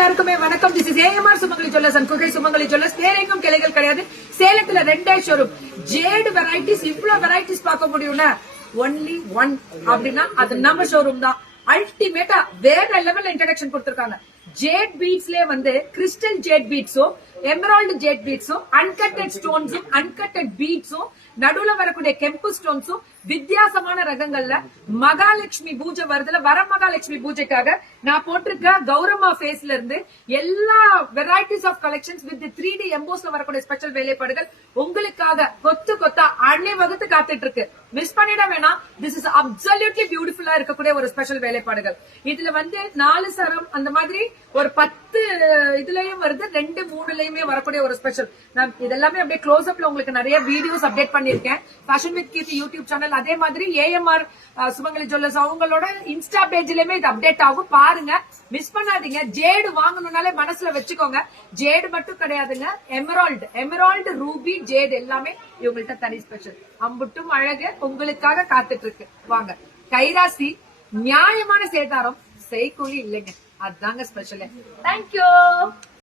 எல்லாருக்குமே வணக்கம். This is AMR Sumangali jewellers and குகை சுமங்கலி ஜுவல்லர்ஸ். வேறெங்கும் கிளைகள் கிடையாது. சேலத்துல 2 ஷோரூம். ஜேடு வெரைட்டிஸ், இவ்வளவு வெரைட்டிஸ் பார்க்க முடியும்னா ஒன்லி ஒன் அப்படின்னா அது நம்ம ஷோரூம் தான். அல்டிமேட்டா வேற லெவல்ல இன்ட்ரோடக்ஷன் கொடுத்திருக்காங்க. ஜேட் பீட்ஸ்லயே வந்து கிறிஸ்டல் ஜேட் பீட்ஸும், எமரால்டு ஜேட் பீட்ஸும், அன்கட்டட் ஸ்டோன்ஸும், அன்கட்டட் பீட்ஸும், நடுவுல வரக்கூடிய கெம்பு ஸ்டோன்ஸும், வித்தியாசமான ரகங்கள்ல மகாலட்சுமி பூஜை வருதுல, வர மகாலட்சுமி பூஜைக்காக நான் போட்டிருக்க கௌரமா ஃபேஸ்ல இருந்து எல்லா varieties of collections with 3D எம்போஸ்ல வரக்கூடிய ஸ்பெஷல் வேலைப்பாடுகள் உங்களுக்காக கொத்து கொத்தா அன்னை வகுத்து காத்துட்டு இருக்கு. மிஸ் பண்ணிட வேணாம். திஸ் இஸ் அப்சல்யூட்லி பியூட்டிஃபுல்லா இருக்கக்கூடிய ஒரு ஸ்பெஷல் வேலைப்பாடுகள். இதுல வந்து 4 சரம் அந்த மாதிரி ஒரு 10 இதுலயும் வருது, 2, 3லயுமே வரக்கூடிய ஒரு ஸ்பெஷல். நான் இதெல்லாமே அப்படியே க்ளோஸ் அப்ல உங்களுக்கு நிறைய வீடியோஸ் அப்டேட் பண்ணிருக்கேன். Fashion with Keerthi YouTube channel, அதே மாதிரி ஏஎம்ஆர் சுமங்கலி ஜுவல்லர்ஸ் அவங்களோட இன்ஸ்டா பேஜ்லயுமே இது அப்டேட் ஆகும். பாருங்க, மிஸ் பண்ணாதீங்க. ஜேடு வாங்கணும்னாலே மனசுல வச்சுக்கோங்க. ஜேடு மட்டும் கிடையாதுங்க, எமரால்டு, ரூபி, ஜேடு எல்லாமே இவங்கள்ட்ட தனி ஸ்பெஷல். அம்புட்டும் அழகு உங்களுக்காக காத்துட்டு இருக்கு. வாங்க. கைராசி, நியாயமான சேதாரம், செய்கூலி இல்லைங்க. அதுதாங்க ஸ்பெஷல். தேங்க்யூ.